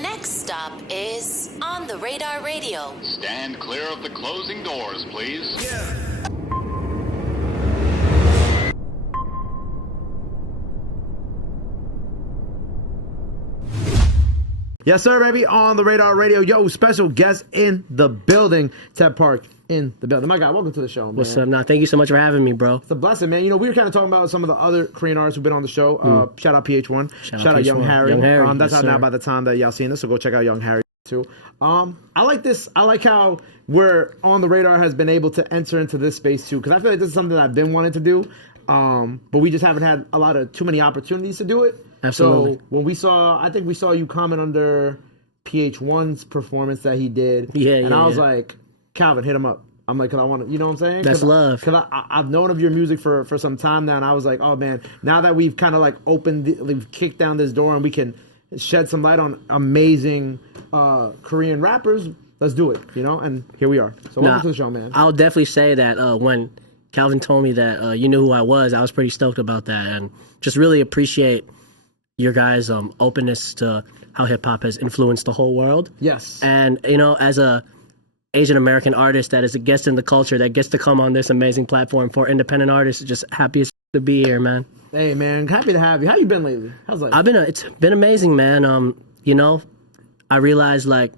next stop is On the Radar Radio. Stand clear of the closing doors, please. Yeah. Yes, sir, baby. On the Radar Radio. Yo, special guest in the building. Ted Park in the building. My guy, welcome to the show, man. What's up? Nah, thank you so much for having me, bro. It's a blessing, man. You know, we were kind of talking about some of the other Korean artists who've been on the show. Shout out pH-1. Shout out Young Harry. That's yes, out now by the time that y'all seeing this, so go check out Young Harry too. I like this. I like how we're On the Radar has been able to enter into this space too, because I feel like this is something that I've been wanting to do, but we just haven't had too many opportunities to do it. Absolutely. So when I think we saw you comment under pH-1's performance that he did. And I was like, Calvin, hit him up. I'm like, cause I want to, you know what I'm saying? That's love. Cause I've known of your music for some time now, and I was like, oh man, now that we've kind of like we've kicked down this door and we can shed some light on amazing Korean rappers, let's do it, you know? And here we are. So welcome to the show, man. I'll definitely say that when Calvin told me that you knew who I was pretty stoked about that, and just really appreciate your guys' openness to how hip-hop has influenced the whole world. Yes. And, you know, as a Asian American artist that is a guest in the culture that gets to come on this amazing platform for independent artists, just happy as to be here, man. Hey, man, happy to have you. How you been lately? How's life? It's been amazing, man. You know, I realized, like,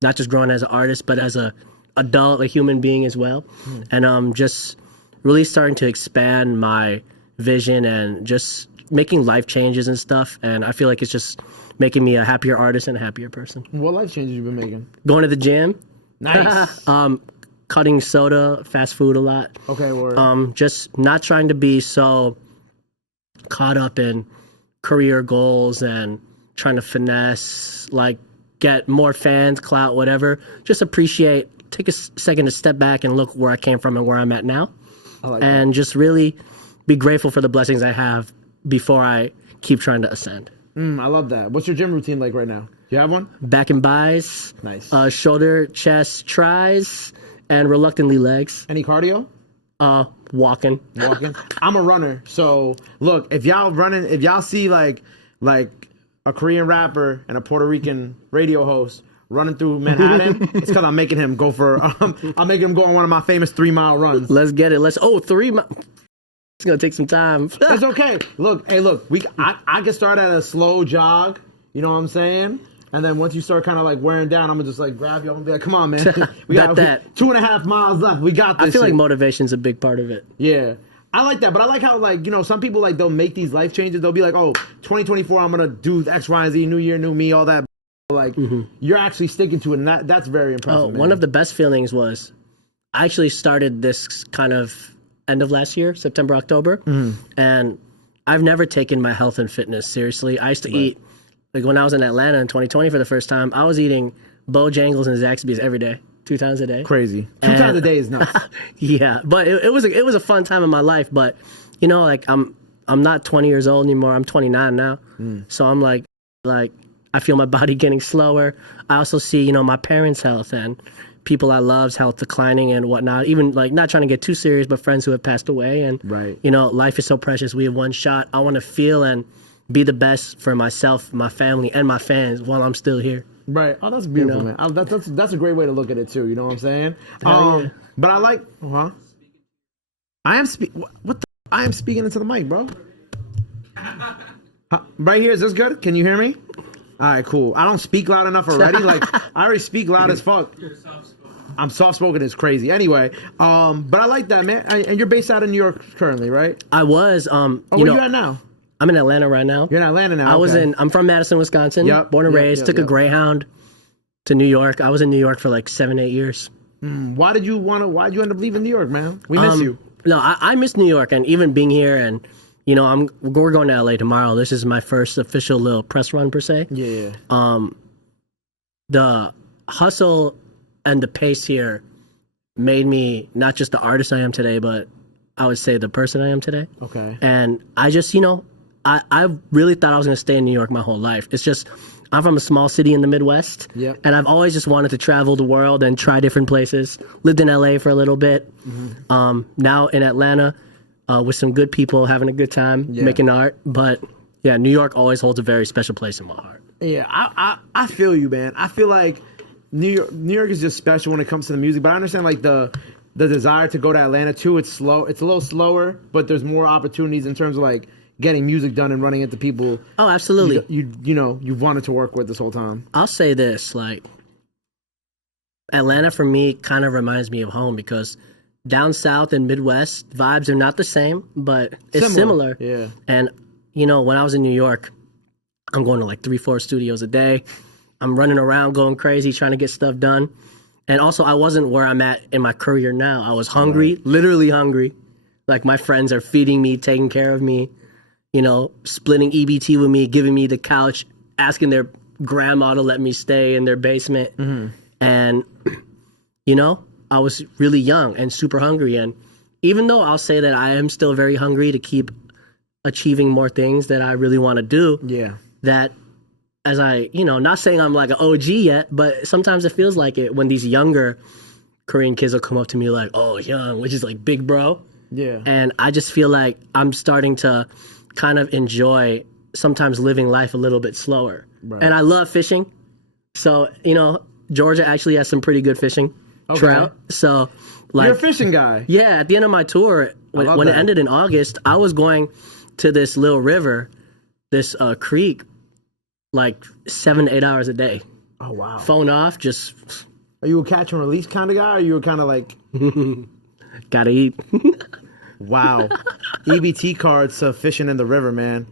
not just growing as an artist, but as a adult, a human being as well. And just really starting to expand my vision and just making life changes and stuff. And I feel like it's just making me a happier artist and a happier person. What life changes you been making? Going to the gym. Nice. Cutting soda, fast food a lot. Okay, word. Just not trying to be so caught up in career goals and trying to finesse, like get more fans, clout, whatever. Just take a second to step back and look where I came from and where I'm at now. And just really be grateful for the blessings I have before I keep trying to ascend. I love that. What's your gym routine like right now? You have one? Back and buys. Nice. Shoulder, chest, tries, and reluctantly legs. Any cardio? Walking. I'm a runner, so look, if y'all see like a Korean rapper and a Puerto Rican radio host running through Manhattan, it's because I'm making him go for I'm making him go on one of my famous 3-mile runs. Let's get it. 3 miles. It's gonna take some time. It's okay. Look, I can start at a slow jog. You know what I'm saying? And then once you start kind of like wearing down, I'm gonna just like grab you and be like, "Come on, man, we got 2.5 miles left. We got this." I feel like motivation's a big part of it. Yeah, I like that, but I like how like some people like they'll make these life changes. They'll be like, "Oh, 2024, I'm gonna do X, Y, and Z. New year, new me, all that." Like you're actually sticking to it, and that's very impressive. One of the best feelings was I actually started this kind of end of last year, September, October. And I've never taken my health and fitness seriously. I used to eat, like when I was in Atlanta in 2020 for the first time, I was eating Bojangles and Zaxby's every day, 2 times a day. Crazy. 2 times a day is nuts. Yeah, but it was a fun time in my life. But you know, like I'm not 20 years old anymore. I'm 29 now. So I'm like I feel my body getting slower. I also see, my parents' health and people I love's health declining and whatnot. Even like not trying to get too serious, but friends who have passed away. And life is so precious. We have one shot. I want to feel and be the best for myself, my family, and my fans while I'm still here. Right. Oh, that's beautiful, man. That's a great way to look at it too. You know what I'm saying? Yeah. But I like. I am I am speaking into the mic, bro. Right here. Is this good? Can you hear me? All right, cool. I don't speak loud enough already. Like I already speak loud as fuck. I'm soft-spoken. It's crazy. Anyway, but I like that, man. And you're based out of New York currently, right? I was. Where you at now? I'm in Atlanta right now. You're in Atlanta now. I'm from Madison, Wisconsin. Born and raised. Took a Greyhound to New York. I was in New York for like 7-8 years. Why'd you end up leaving New York, man? We miss you. No, I miss New York, and even being here, and we're going to LA tomorrow. This is my first official little press run per se. Yeah. The hustle and the pace here made me not just the artist I am today, but I would say the person I am today. Okay. And I just, I really thought I was going to stay in New York my whole life. It's just, I'm from a small city in the Midwest. Yep. And I've always just wanted to travel the world and try different places. Lived in LA for a little bit. Now in Atlanta with some good people, having a good time, making art. But yeah, New York always holds a very special place in my heart. Yeah, I feel you, man. I feel like New York is just special when it comes to the music, but I understand like the desire to go to Atlanta too. It's slow. It's a little slower, but there's more opportunities in terms of like getting music done and running into people. Oh, absolutely. You know you've wanted to work with this whole time. I'll say this, like Atlanta for me kind of reminds me of home because down south and Midwest vibes are not the same, but it's similar. Yeah. And you know, when I was in New York, I'm going to like 3-4 studios a day. I'm running around going crazy trying to get stuff done. And also I wasn't where I'm at in my career now. I was hungry, literally hungry. Like my friends are feeding me, taking care of me, you know, splitting EBT with me, giving me the couch, asking their grandma to let me stay in their basement. And, you know, I was really young and super hungry. And even though I'll say that I am still very hungry to keep achieving more things that I really want to do, that as I, you know, not saying I'm like an OG yet, but sometimes it feels like it when these younger Korean kids will come up to me like, oh, young, which is like big bro. Yeah. And I just feel like I'm starting to kind of enjoy sometimes living life a little bit slower. Right. And I love fishing. So, you know, Georgia actually has some pretty good fishing, trout. So, like, you're a fishing guy. Yeah, at the end of my tour, when it ended in August, I was going to this little river, this creek, like 7 to 8 hours a day. Oh, wow. Phone off, just... Are you a catch and release kind of guy, or are you kind of like... Gotta eat. Wow. EBT cards fishing in the river, man.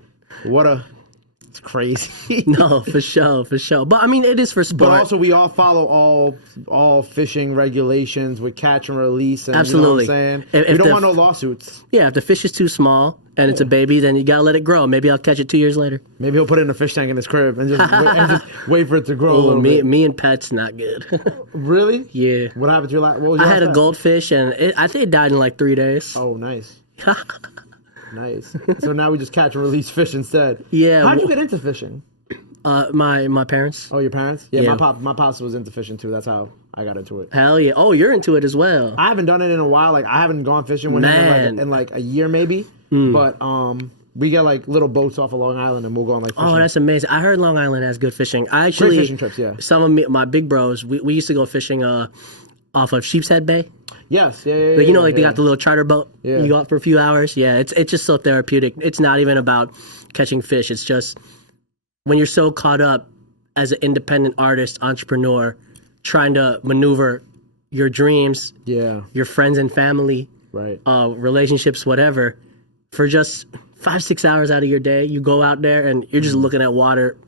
It's crazy. No, for sure. But I mean, it is for sport. But also, we all follow all fishing regulations with catch and release. And, absolutely. You know what I'm saying? We don't want no lawsuits. Yeah, if the fish is too small and it's a baby, then you gotta let it grow. Maybe I'll catch it 2 years later. Maybe he'll put it in a fish tank in his crib and just wait for it to grow a little bit. Me and pets, not good. Really? Yeah. What happened to your last? I had a goldfish and I think it died in like 3 days. Oh, nice. Nice. So now we just catch and release fish instead. Yeah. How'd you get into fishing? My parents. Oh, your parents? Yeah, my pops was into fishing too. That's how I got into it. Hell yeah. Oh, you're into it as well. I haven't done it in a while. Like I haven't gone fishing with him in like a year maybe. But we get like little boats off of Long Island and we'll go on like fishing. Oh, that's amazing. I heard Long Island has good fishing. I actually great fishing trips, yeah. Some of my big bros, we used to go fishing off of Sheepshead Bay. Yes, yeah. Like, you know, like they got the little charter boat. Yeah. You go out for a few hours. Yeah, it's just so therapeutic. It's not even about catching fish. It's just when you're so caught up as an independent artist, entrepreneur, trying to maneuver your dreams, your friends and family, right, relationships, whatever, for just 5-6 hours out of your day, you go out there and you're just looking at water,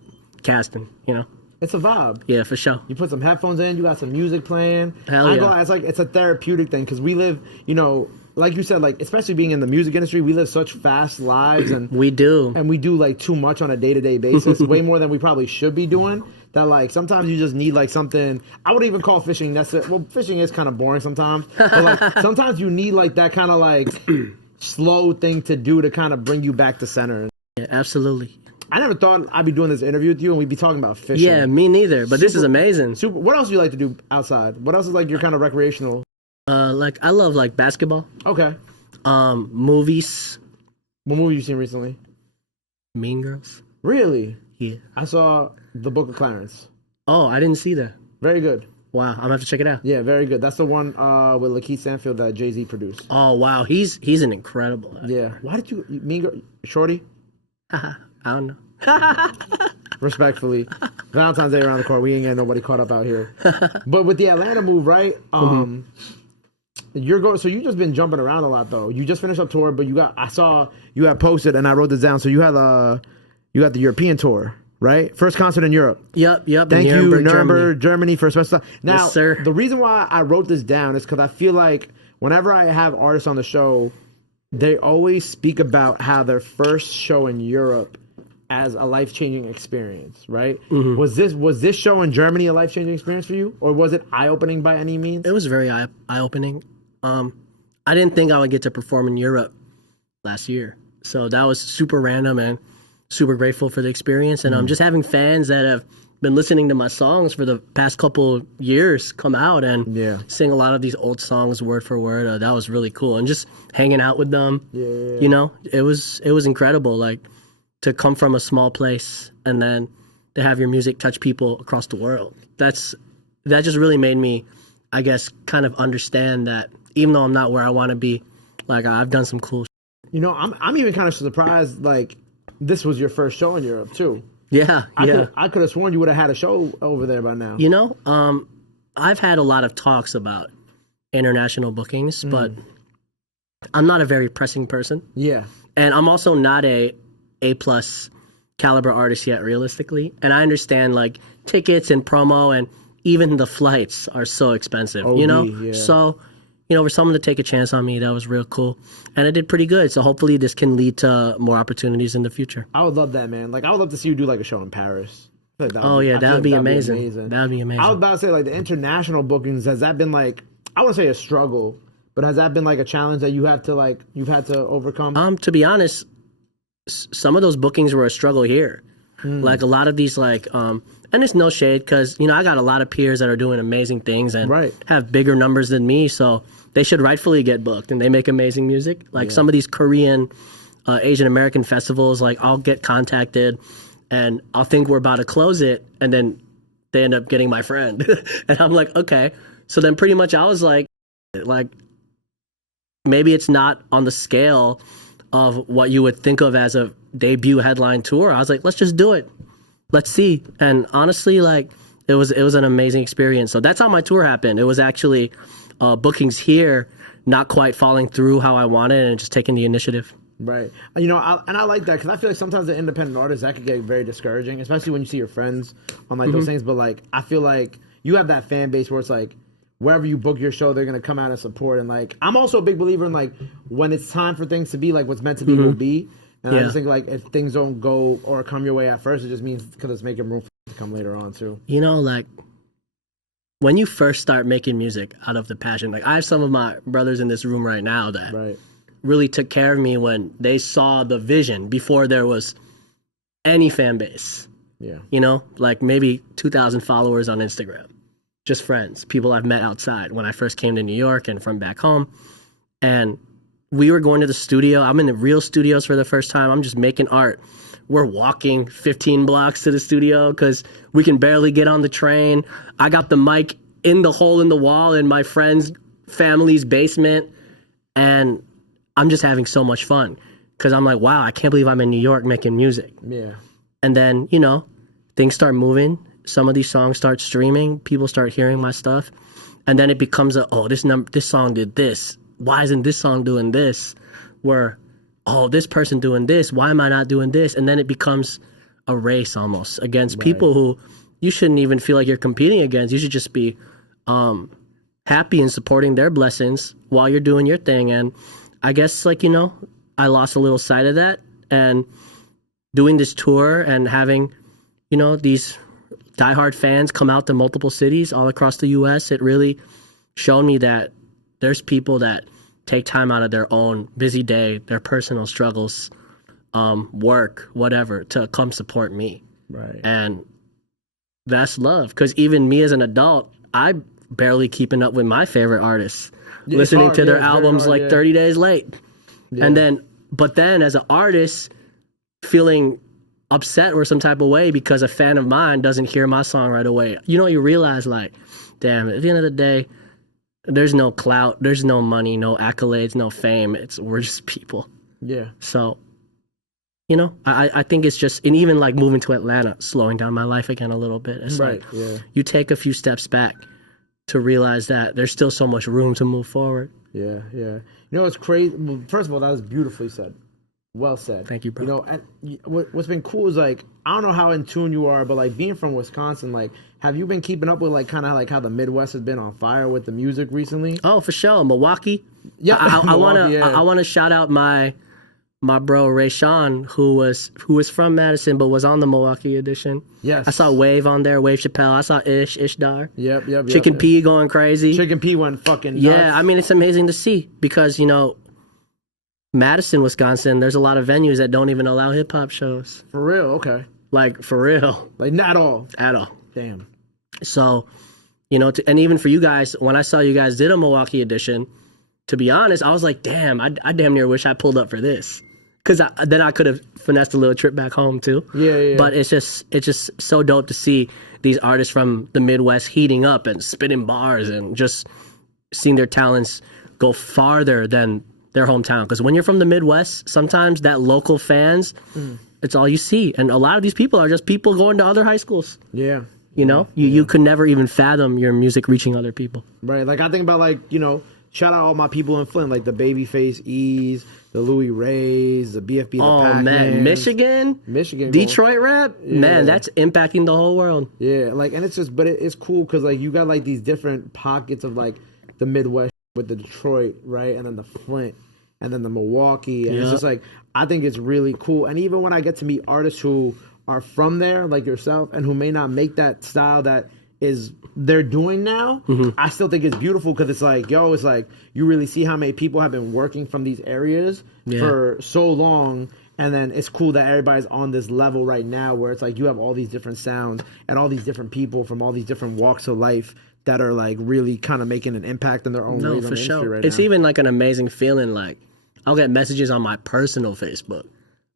casting, you know. It's a vibe. Yeah, for sure. You put some headphones in, you got some music playing. Hell yeah. It's a therapeutic thing because we live, you know, like you said, like especially being in the music industry, we live such fast lives and we do like too much on a day-to-day basis, way more than we probably should be doing. That like sometimes you just need like something. I wouldn't even call fishing necessary. Well, fishing is kind of boring sometimes, but like sometimes you need like that kind of like slow thing to do to kind of bring you back to center. Yeah, absolutely. I never thought I'd be doing this interview with you and we'd be talking about fishing. Yeah, me neither. But this is amazing. Super. What else do you like to do outside? What else is like your kind of recreational? Like I love like basketball. Okay. Movies. What movie you seen recently? Mean Girls. Really? Yeah. I saw The Book of Clarence. Oh, I didn't see that. Very good. Wow, I'm gonna have to check it out. Yeah, very good. That's the one with Lakeith Stanfield that Jay-Z produced. Oh wow, he's an incredible actor. Yeah. Why did you Mean Girl Shorty? I don't know. Respectfully, Valentine's Day around the corner. We ain't got nobody caught up out here. But with the Atlanta move, right? You're going. So you just been jumping around a lot, though. You just finished up tour, but I saw you had posted, and I wrote this down. So you had the European tour, right? First concert in Europe. Yep. Thank you, Nuremberg, Germany, for special stuff. Now, yes, sir. The reason why I wrote this down is because I feel like whenever I have artists on the show, they always speak about how their first show in Europe as a life-changing experience, right? Was this show in Germany a life-changing experience for you, or was it eye-opening by any means? It was very eye-opening. I didn't think I would get to perform in Europe last year, so that was super random and super grateful for the experience. And just having fans that have been listening to my songs for the past couple years come out and sing a lot of these old songs word for word. That was really cool, and just hanging out with them. You know, it was incredible. Like, to come from a small place and then to have your music touch people across the world. That just really made me, I guess, kind of understand that even though I'm not where I want to be, like I've done some cool. You know, I'm even kind of surprised. Like this was your first show in Europe too. Yeah, I could have sworn you would have had a show over there by now. You know, I've had a lot of talks about international bookings, but I'm not a very pressing person. Yeah. And I'm also not a plus caliber artist yet, realistically. And I understand like tickets and promo and even the flights are so expensive, you know? Yeah. So, you know, for someone to take a chance on me, that was real cool. And I did pretty good. So hopefully this can lead to more opportunities in the future. I would love that, man. Like I would love to see you do like a show in Paris. Like, that would be amazing. That would be amazing. I was about to say like the international bookings, has that been like, I wouldn't say a struggle, but has that been like a challenge that you've had to overcome? To be honest, some of those bookings were a struggle here. Like a lot of these like, and it's no shade because, you know, I got a lot of peers that are doing amazing things and have bigger numbers than me. So they should rightfully get booked and they make amazing music. Like some of these Korean, Asian American festivals, like I'll get contacted and I'll think we're about to close it. And then they end up getting my friend. And I'm like, okay. So then pretty much I was like, maybe it's not on the scale of what you would think of as a debut headline tour. I was like, let's just do it. Let's see. And honestly, like it was an amazing experience. So that's how my tour happened. It was actually bookings here, not quite falling through how I wanted and just taking the initiative. Right. You know, I like that because I feel like sometimes the independent artists, that could get very discouraging, especially when you see your friends on like those things. But like, I feel like you have that fan base where it's like, wherever you book your show, they're going to come out and support. And like, I'm also a big believer in like, when it's time for things to be, like what's meant to be will be. And I just think like, if things don't go or come your way at first, it just means because it's making room for it to come later on too. You know, like when you first start making music out of the passion, like I have some of my brothers in this room right now that really took care of me when they saw the vision before there was any fan base. Yeah. You know, like maybe 2,000 followers on Instagram. Just friends, people I've met outside when I first came to New York and from back home. And we were going to the studio. I'm in the real studios for the first time. I'm just making art. We're walking 15 blocks to the studio because we can barely get on the train. I got the mic in the hole in the wall in my friend's family's basement. And I'm just having so much fun because I'm like, wow, I can't believe I'm in New York making music. Yeah. And then, you know, things start moving. Some of these songs start streaming. People start hearing my stuff. And then it becomes this song did this. Why isn't this song doing this? Where, this person doing this. Why am I not doing this? And then it becomes a race almost against people who you shouldn't even feel like you're competing against. You should just be happy and supporting their blessings while you're doing your thing. And I guess, like, you know, I lost a little sight of that. And doing this tour and having, you know, these diehard fans come out to multiple cities all across the U.S., it really showed me that there's people that take time out of their own busy day, their personal struggles, work, whatever, to come support me. Right. And that's love. Because even me as an adult, I'm barely keeping up with my favorite artists, listening to their albums 30 days late. Yeah. And but then as an artist, feeling upset or some type of way because a fan of mine doesn't hear my song right away. You know, you realize like, damn, at the end of the day, there's no clout, there's no money, no accolades, no fame. We're just people. Yeah. So, you know, I think it's just, and even like moving to Atlanta, slowing down my life again a little bit. It's like, you take a few steps back to realize that there's still so much room to move forward. Yeah, yeah. You know, it's crazy. Well, first of all, that was beautifully said. Well said. Thank you, bro. You know, and what's been cool is like, I don't know how in tune you are, but like being from Wisconsin, like, have you been keeping up with like kind of like how the Midwest has been on fire with the music recently? Oh, for sure. Milwaukee. Yeah, I want to shout out my bro Ray Sean, who was from Madison but was on the Milwaukee edition. Yes. I saw Wave on there, Wave Chappelle. I saw Ishdar. Yep. Chicken P going crazy. Chicken P went fucking nuts. Yeah, I mean, it's amazing to see because, you know, Madison, Wisconsin, there's a lot of venues that don't even allow hip-hop shows. For real? Okay. Like, for real. Like, not all? At all. Damn. So, you know, and even for you guys, when I saw you guys did a Milwaukee edition, to be honest, I was like, damn, I damn near wish I pulled up for this. because then I could have finessed a little trip back home too. Yeah. But it's just so dope to see these artists from the Midwest heating up and spitting bars and just seeing their talents go farther than their hometown. Because when you're from the Midwest, sometimes that local fans, it's all you see. And a lot of these people are just people going to other high schools. Yeah. You know, you could never even fathom your music reaching other people. Right. Like I think about like, you know, shout out all my people in Flint, like the Babyface E's, the Louis Rays, the BFB, the Pac-Man. Man, Michigan, Detroit rap, man, that's impacting the whole world. Yeah, like, and it's just, but it's cool because like you got like these different pockets of like the Midwest with the Detroit, right, and then the Flint, and then the Milwaukee, and it's just like I think it's really cool. And even when I get to meet artists who are from there, like yourself, and who may not make that style that is they're doing now, I still think it's beautiful because it's like, yo, it's like you really see how many people have been working from these areas for so long, and then it's cool that everybody's on this level right now where it's like you have all these different sounds and all these different people from all these different walks of life that are like really kind of making an impact in their own ways on the industry right now. It's even like an amazing feeling. Like I'll get messages on my personal Facebook,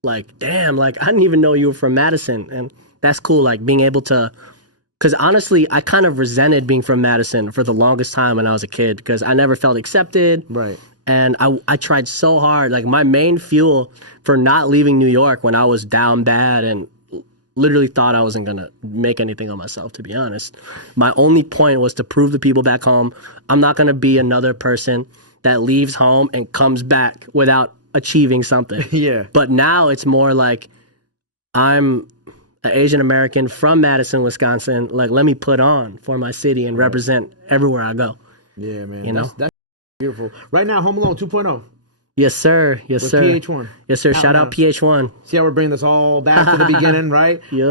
like, damn, like I didn't even know you were from Madison, and that's cool. Like being able to. Because honestly, I kind of resented being from Madison for the longest time when I was a kid because I never felt accepted. Right. And I tried so hard. Like my main fuel for not leaving New York when I was down bad and literally thought I wasn't going to make anything of myself, to be honest. My only point was to prove to people back home, I'm not going to be another person that leaves home and comes back without achieving something. Yeah. But now it's more like I'm an Asian American from Madison, Wisconsin. Like, let me put on for my city and represent everywhere I go. Yeah, man. You know? That's beautiful. Right now, Home Alone 2.0. Yes, sir. Yes, with sir. pH-1. Yes, sir. Shout out pH-1. See how we're bringing this all back to the beginning, right? Yep.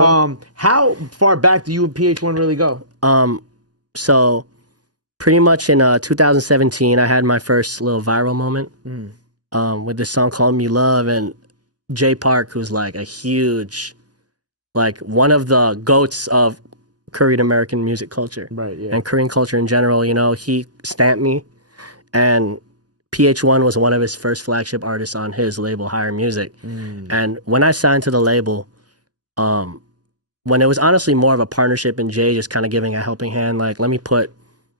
How far back do you and pH-1 really go? So pretty much in 2017, I had my first little viral moment with this song called Me Love, and Jay Park, who's like a huge, like one of the goats of Korean American music culture, right? Yeah, and Korean culture in general. You know, he stamped me, and pH-1 was one of his first flagship artists on his label, Higher Music. And when I signed to the label, when it was honestly more of a partnership and Jay just kind of giving a helping hand, like, let me put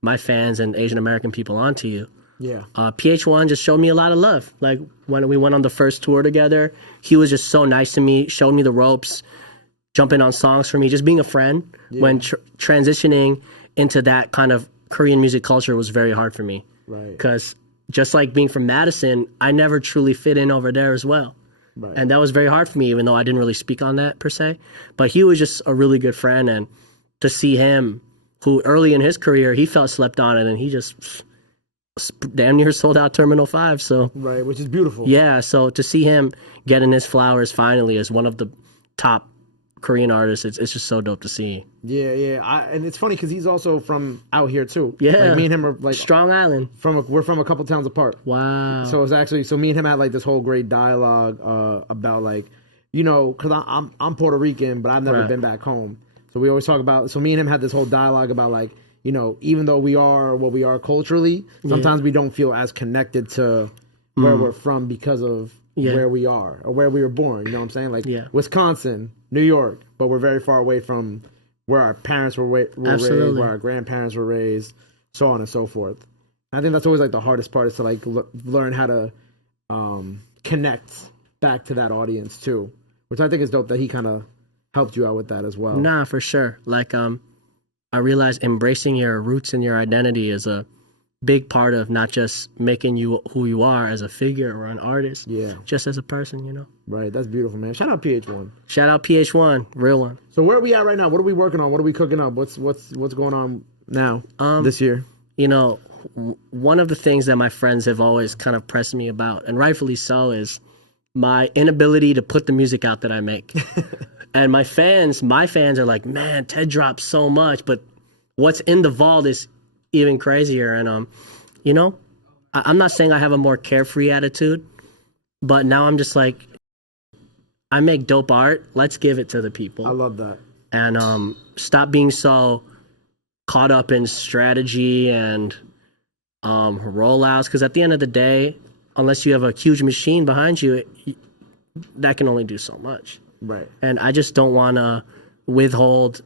my fans and Asian American people onto you. Yeah. pH-1 just showed me a lot of love. Like when we went on the first tour together, he was just so nice to me, showed me the ropes, jumping on songs for me, just being a friend. When transitioning into that kind of Korean music culture was very hard for me. Right. Because just like being from Madison, I never truly fit in over there as well. Right. And that was very hard for me, even though I didn't really speak on that per se. But he was just a really good friend, and to see him, who early in his career, he felt slept on it, and he just damn near sold out Terminal 5. So right, which is beautiful. Yeah, so to see him getting his flowers finally as one of the top Korean artists, it's just so dope to see. Yeah. And it's funny because he's also from out here too. Yeah, like me and him are like Strong Island. We're from a couple towns apart. Wow. So it's actually me and him had like this whole great dialogue about like, you know, because I'm Puerto Rican, but I've never been back home. So we always talk about. So me and him had this whole dialogue about like, you know, even though we are what we are culturally, sometimes we don't feel as connected to where we're from because of where we are or where we were born. You know what I'm saying? Like Wisconsin, New York, but we're very far away from where our parents were raised, where our grandparents were raised, so on and so forth. And I think that's always like the hardest part is to like learn how to connect back to that audience too, which I think is dope that he kind of helped you out with that as well. Nah, for sure. Like I realized embracing your roots and your identity is a big part of not just making you who you are as a figure or an artist, just as a person, you know. Right, that's beautiful, man. Shout out pH-1. Shout out pH-1, real one. So where are we at right now? What are we working on? What are we cooking up? What's going on now this year? You know, one of the things that my friends have always kind of pressed me about, and rightfully so, is my inability to put the music out that I make. And my fans are like, man, Ted drops so much, but what's in the vault is even crazier. And you know, I'm not saying I have a more carefree attitude, but now I'm just like, I make dope art, let's give it to the people. I love that. And stop being so caught up in strategy and rollouts, because at the end of the day, unless you have a huge machine behind you, that can only do so much. Right. And I just don't want to withhold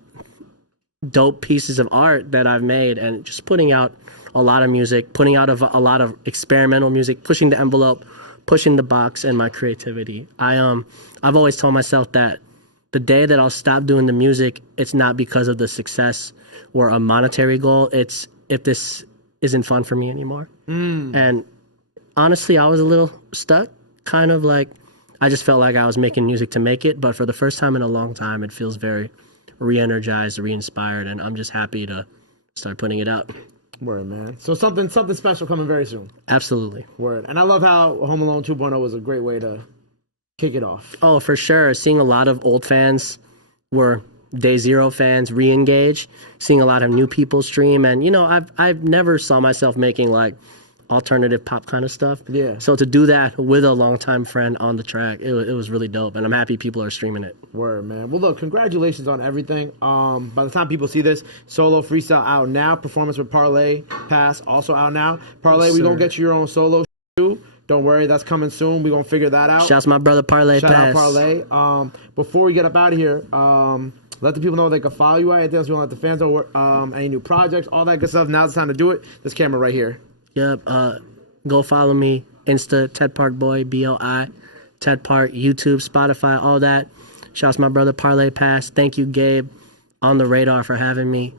dope pieces of art that I've made, and just putting out a lot of music, putting out a lot of experimental music, pushing the envelope, pushing the box, and my creativity. I've always told myself that the day that I'll stop doing the music, it's not because of the success or a monetary goal. It's if this isn't fun for me anymore. And honestly, I was a little stuck, kind of like, I just felt like I was making music to make it. But for the first time in a long time, it feels very re-energized, re-inspired, and I'm just happy to start putting it out. Word, man. So something special coming very soon. Absolutely. Word. And I love how Home Alone 2.0 was a great way to kick it off. Oh, for sure. Seeing a lot of old fans were Day Zero fans re-engage, seeing a lot of new people stream, and you know, I've never saw myself making like alternative pop kind of stuff. Yeah. So to do that with a longtime friend on the track, it was really dope, and I'm happy people are streaming it. Word, man. Well, look, congratulations on everything. By the time people see this, solo freestyle out now. Performance with Parlay Pass also out now. Parlay, Yes, we gonna sir. get you your own solo too. Don't worry, that's coming soon. We gonna figure that out. Shouts to my brother Parlay Shout Pass. out Parlay. Before we get up out of here, let the people know they can follow you at. Anything else you want to let the fans know? Any new projects, all that good stuff. Now's the time to do it. This camera right here. Yep. Go follow me. Insta, Ted Park Boy, BOI. Ted Park, YouTube, Spotify, all that. Shouts to my brother Parlay Pass. Thank you, Gabe, on the radar for having me.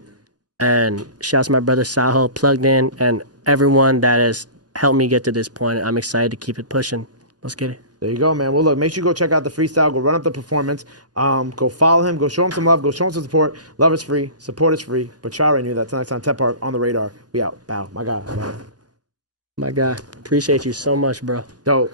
And shouts to my brother Saho, Plugged In, and everyone that has helped me get to this point. I'm excited to keep it pushing. Let's get it. There you go, man. Well, look, make sure you go check out the freestyle. Go run up the performance. Go follow him. Go show him some love. Go show him some support. Love is free. Support is free. But y'all already knew that. Tonight's on Ted Park on the radar. We out. Bow. My God. My God. Appreciate you so much, bro. Dope.